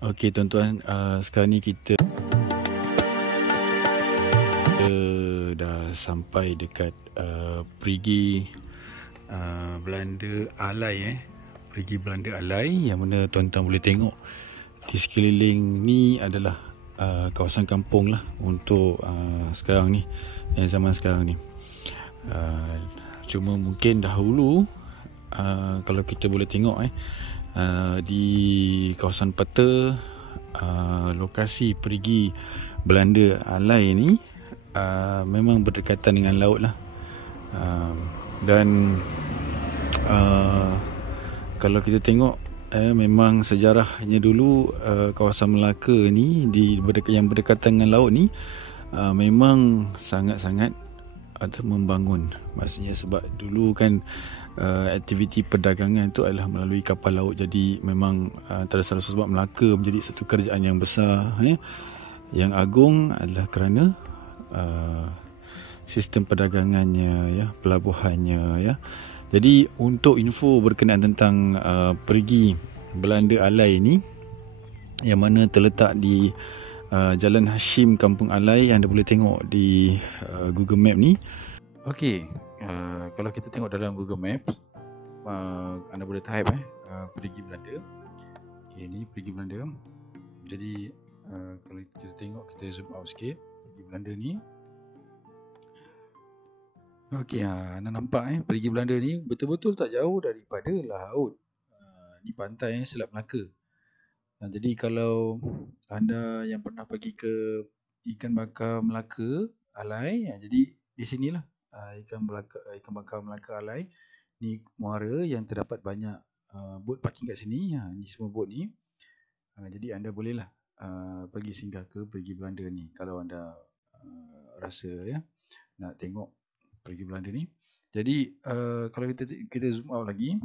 Okey tuan-tuan, sekarang ni kita dah sampai dekat Perigi Belanda Alai Perigi Belanda Alai, yang mana tuan-tuan boleh tengok di sekeliling ni adalah kawasan kampung lah untuk sekarang ni, zaman sekarang ni. Cuma mungkin dahulu kalau kita boleh tengok di kawasan peta lokasi Perigi Belanda Alai ni memang berdekatan dengan laut lah. Dan kalau kita tengok memang sejarahnya dulu kawasan Melaka ni yang berdekatan dengan laut ni memang sangat-sangat membangun. Maksudnya sebab dulu kan aktiviti perdagangan itu adalah melalui kapal laut. Jadi memang antara salah satu sebab Melaka menjadi satu kerajaan yang besar, yang agung adalah kerana sistem perdagangannya, pelabuhannya. Jadi untuk info berkenaan tentang Perigi Belanda Alai ni, yang mana terletak di Jalan Hashim Kampung Alai, yang anda boleh tengok di Google Map ni. Okey, kalau kita tengok dalam Google Maps, anda boleh type Perigi Belanda. Okey, ni Perigi Belanda. Jadi kalau kita tengok, kita zoom out sikit Perigi Belanda ni. Okey, anda nampak Perigi Belanda ni betul-betul tak jauh daripada laut. Di pantai Selat Melaka. Jadi kalau anda yang pernah pergi ke Ikan Bakar Melaka Alai, jadi di sinilah Ikan Bakar Melaka Alai ni muara yang terdapat banyak bot parking kat sini. Ni semua bot ni. Jadi anda bolehlah pergi singgah ke Perigi Belanda ni kalau anda rasa nak tengok Perigi Belanda ni. Jadi kalau kita zoom out lagi.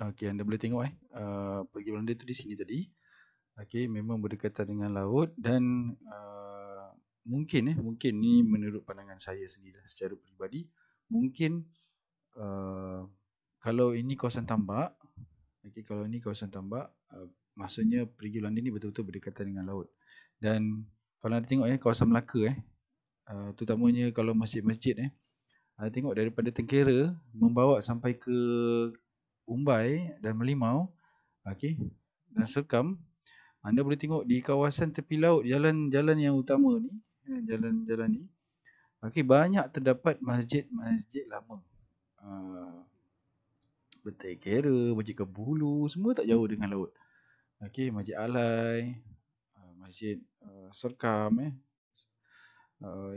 Okey, anda boleh tengok Perigi Belanda tu di sini tadi. Okey, memang berdekatan dengan laut dan mungkin ni menurut pandangan saya sendiri secara peribadi, mungkin kalau ini kawasan tambak, kalau ini kawasan tambak, maksudnya Perigi Belanda ni betul-betul berdekatan dengan laut. Dan kalau anda tengok kawasan Melaka terutamanya kalau masjid-masjid anda tengok daripada Tengkera membawa sampai ke Umbai dan Melimau, dan Serkam, anda boleh tengok di kawasan tepi laut, jalan-jalan yang utama ni, jalan-jalan ni, banyak terdapat masjid-masjid lama. Bertekera, Masjid Kebulu, semua tak jauh dengan laut. Masjid Alai, Masjid Serkam,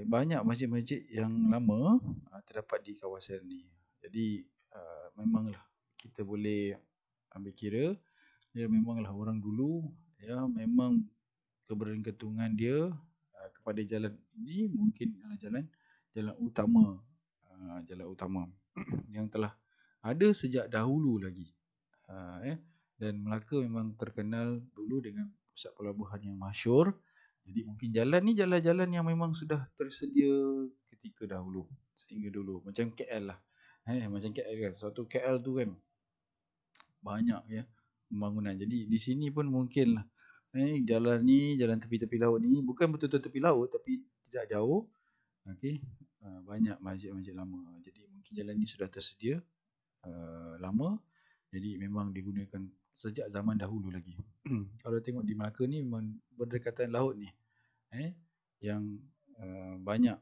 banyak masjid-masjid yang lama terdapat di kawasan ni. Jadi memanglah kita boleh ambil kira, dia memanglah orang dulu, memang kebergantungan dia kepada jalan ini mungkin adalah jalan utama, yang telah ada sejak dahulu lagi. Dan Melaka memang terkenal dulu dengan pusat pelabuhan yang masyhur. Jadi mungkin jalan ni jalan-jalan yang memang sudah tersedia ketika dahulu, sehingga dulu macam KL lah. Macam KL kan, suatu KL tu kan banyak pembangunan. Jadi di sini pun mungkin lah jalan ni, jalan tepi-tepi laut ni, bukan betul-betul tepi laut tapi tidak jauh. Banyak masjid-masjid lama. Jadi mungkin jalan ni sudah tersedia lama. Jadi memang digunakan sejak zaman dahulu lagi. Kalau tengok di Melaka ni memang berdekatan laut ni, yang banyak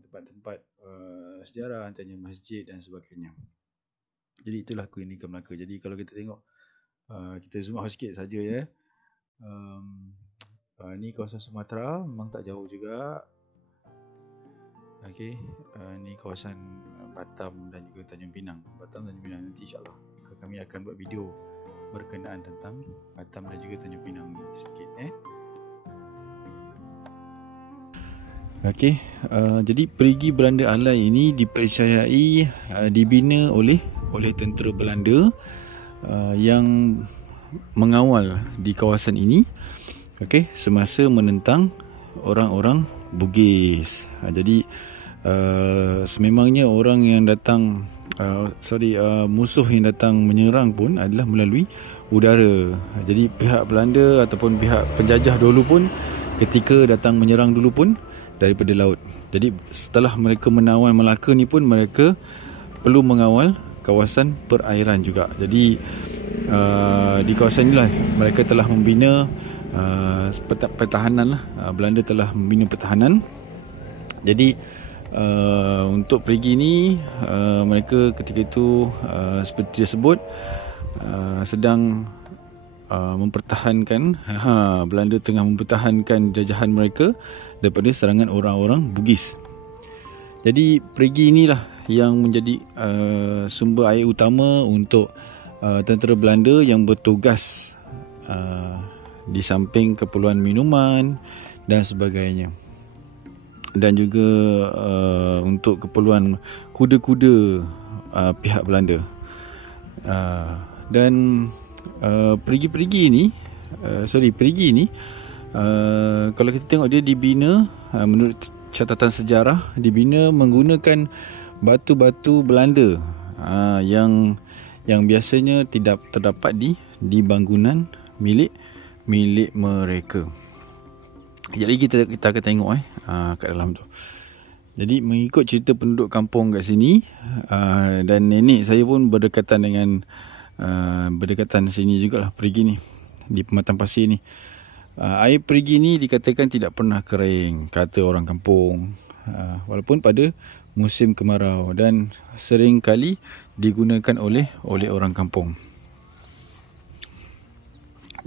tempat-tempat sejarah, antaranya masjid dan sebagainya. Jadi itulah keunikan Melaka. Jadi kalau kita tengok, kita zoom out sikit saja ni kawasan Sumatera, memang tak jauh juga. Ni kawasan Batam dan juga Tanjung Pinang. Nanti insyaAllah kami akan buat video berkenaan tentang Batam dan juga Tanjung Pinang ni sedikit. Jadi Perigi Belanda Alai ini dipercayai dibina oleh tentera Belanda yang mengawal di kawasan ini semasa menentang orang-orang Bugis. Jadi sememangnya orang yang datang musuh yang datang menyerang pun adalah melalui udara. Jadi pihak Belanda ataupun pihak penjajah dulu pun ketika datang menyerang dulu pun daripada laut. Jadi setelah mereka menawan Melaka ni pun mereka perlu mengawal kawasan perairan juga. Jadi di kawasan inilah mereka telah membina pertahanan lah. Belanda telah membina pertahanan. Jadi untuk perigi ni mereka ketika itu seperti dia sebut sedang mempertahankan Belanda tengah mempertahankan jajahan mereka daripada serangan orang-orang Bugis. Jadi perigi inilah yang menjadi sumber air utama untuk tentera Belanda yang bertugas di samping keperluan minuman dan sebagainya, dan juga untuk keperluan kuda-kuda pihak Belanda. Dan perigi ini kalau kita tengok dia dibina menurut catatan sejarah, dibina menggunakan batu-batu Belanda yang biasanya tidak terdapat di bangunan milik mereka. Jadi kita akan tengok kat dalam tu. Jadi mengikut cerita penduduk kampung kat sini, dan nenek saya pun berdekatan sini jugalah perigi ni, di Pematang Pasir ni. Air perigi ni dikatakan tidak pernah kering, kata orang kampung, walaupun pada musim kemarau, dan sering kali digunakan oleh orang kampung.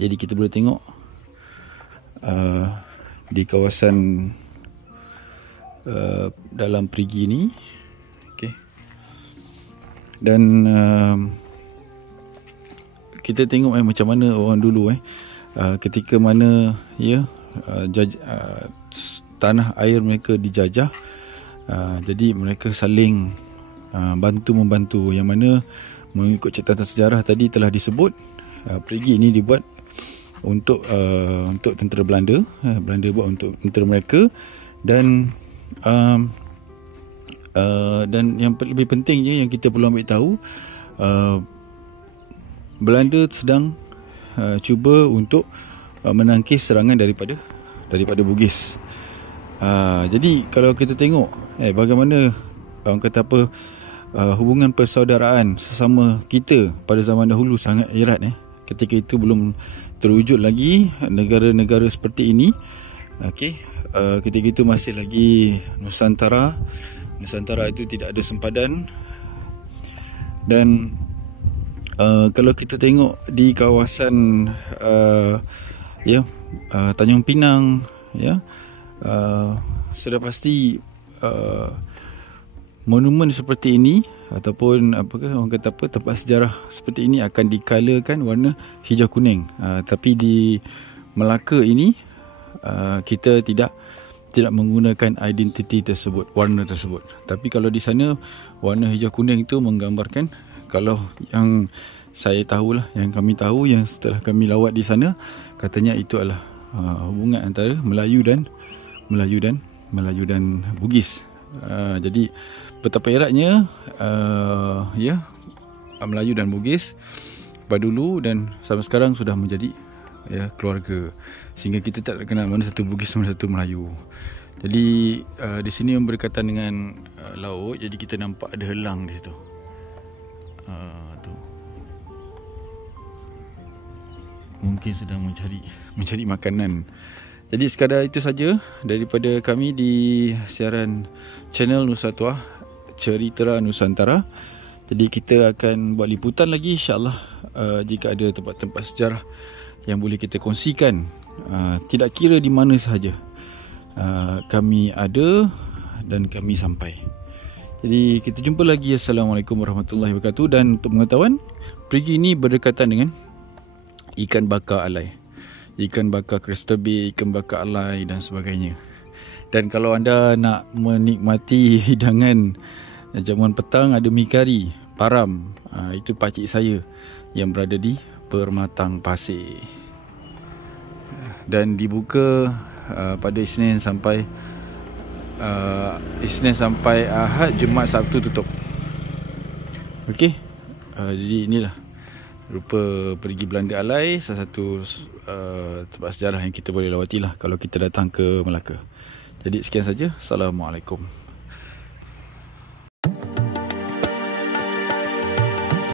Jadi kita boleh tengok di kawasan dalam perigi ni, okay. Dan kita tengok macam mana orang dulu ketika mana tanah air mereka dijajah, jadi mereka saling bantu-membantu, yang mana mengikut catatan sejarah tadi telah disebut perigi ini dibuat untuk tentera Belanda. Belanda buat untuk tentera mereka, dan yang lebih pentingnya yang kita perlu ambil tahu, Belanda sedang cuba untuk menangkis serangan daripada Bugis. Jadi kalau kita tengok bagaimana orang kata apa, hubungan persaudaraan sesama kita pada zaman dahulu sangat erat. Ketika itu belum terwujud lagi negara-negara seperti ini. Okey, ketika itu masih lagi Nusantara itu tidak ada sempadan. Dan kalau kita tengok di kawasan Tanjung Pinang, sudah pasti monumen seperti ini ataupun orang kata tempat sejarah seperti ini akan dikalakan warna hijau kuning. Tapi di Melaka ini kita tidak menggunakan identiti tersebut, warna tersebut. Tapi kalau di sana warna hijau kuning itu menggambarkan, kalau yang saya tahulah, yang kami tahu, yang setelah kami lawat di sana, katanya itu adalah hubungan antara Melayu dan Bugis. Jadi betapa eratnya Melayu dan Bugis pada dulu dan sampai sekarang sudah menjadi keluarga, sehingga kita tak kenal mana satu Bugis mana satu Melayu. Jadi di sini berdekatan dengan laut, jadi kita nampak ada helang di situ. Tu mungkin sedang mencari makanan. Jadi sekadar itu saja daripada kami di siaran channel Nusatuah Cerita Nusantara. Jadi kita akan buat liputan lagi, insya-Allah, jika ada tempat-tempat sejarah yang boleh kita kongsikan, tidak kira di mana sahaja, kami ada dan kami sampai. Jadi kita jumpa lagi. Assalamualaikum warahmatullahi wabarakatuh. Dan untuk pengetahuan, perigi ini berdekatan dengan ikan bakar alai, ikan bakar Crestobay, ikan bakar alai dan sebagainya. Dan kalau anda nak menikmati hidangan jamuan petang, ada mi kari param, itu pakcik saya yang berada di Pematang Pasir, dan dibuka pada Isnin sampai Isnin sampai Ahad, Jumaat, Sabtu tutup. Okey. Jadi inilah rupa pergi Belanda Alai, salah satu tempat sejarah yang kita boleh lawati lah kalau kita datang ke Melaka. Jadi sekian saja. Assalamualaikum.